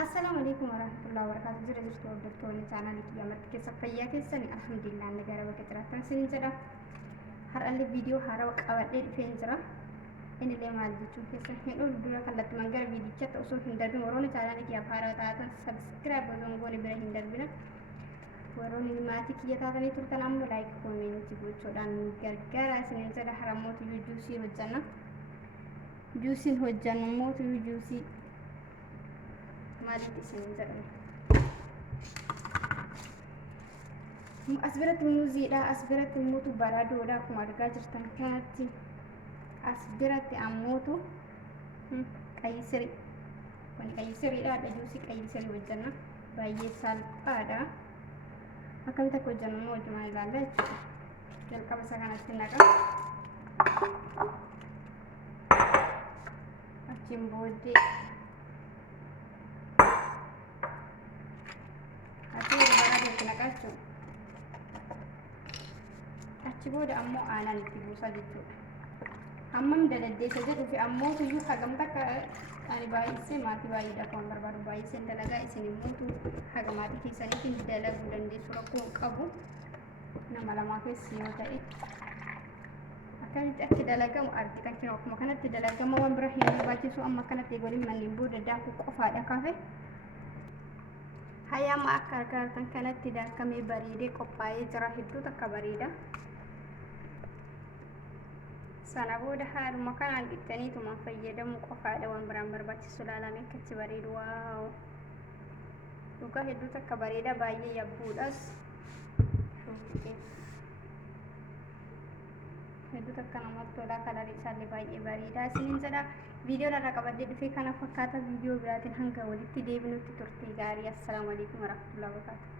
Assalamualaikum warahmatullahi wabarakatuh. Jira jirtu hordoftoonni chaanaalii kiyya marti keessa fayyaa keessanii alhamdulillah nagara bakka jiraattan siin jedha. Har'allee viidiyoo haarawaa qabadhee dhufeen jira. Innillee maal jechuun keessan hin dura kallattumaan gara viidichaatti osoo hin darbin warroonni chaanaalii kiyyaaf haarawaa taatan sabskiraayib osoo hin goone bira hin darbina. Warroonni maatii kiyya taatanii turtan ammoo laayik koomentii gochuudhaan gargaara isiniin jedha. Haramootu juusii hojjanna. Juusiin hojjannu mootu juusii maaliif isin jedhamu as biratti muuziidha, as biratti immoo baradoodha akkuma argaa jirtan kanatti. As biratti ammootu qayyisirii, kun qayyisiriidha. Juusii qayyisirii hojjanna, baay'ee salphaadha. Akkamitti akka hojjannu immoo wajjumaan ilaalla jechuudha. Jalqaba isaa kanatti naqa, achiin booddee achi booda ammoo aanan itti buusaa jechuudha. Hammam dadaddeessa jedhu fi ammoo tuyyuu hagam takka ani baay'isee maatii baay'eedha kan barbaadu baay'iseen dalagaa isin immoo haga maatii keessaniitiin dalaguu dandeessu rakkoo hin qabu. Nama lamaa keessa yoo ta'e akkamitti akka dalagamu argitan kennu akkuma kanatti dalagama waan bira hin barbaachisu. Amma akkanatti eegoliin manneen booda daakuu qofaadha kaafe. Hayyama akka argatan kanatti daakamee bareedee qophaa'ee jira. Hedduu takka bareeda. Sana booda haaluma kanaan qixxaniituma fayyadamu qofaadha. Waan biraan barbaachisu ilaalamee akkatti bareedu. Waaw! Dhugaa hedduu takka bareeda, baay'ee yabbuudhas. Hedduu takka namatti tola. Kalarii isaallee baay'ee bareeda. Isiniin jedha viidiyoo irraa qabadhee dhufee kana fakkaata. Viidiyoo biraatiin hanga walitti deebinutti turtii gaarii. Assalaamu alaikum warahmatullahi wabarakatuh.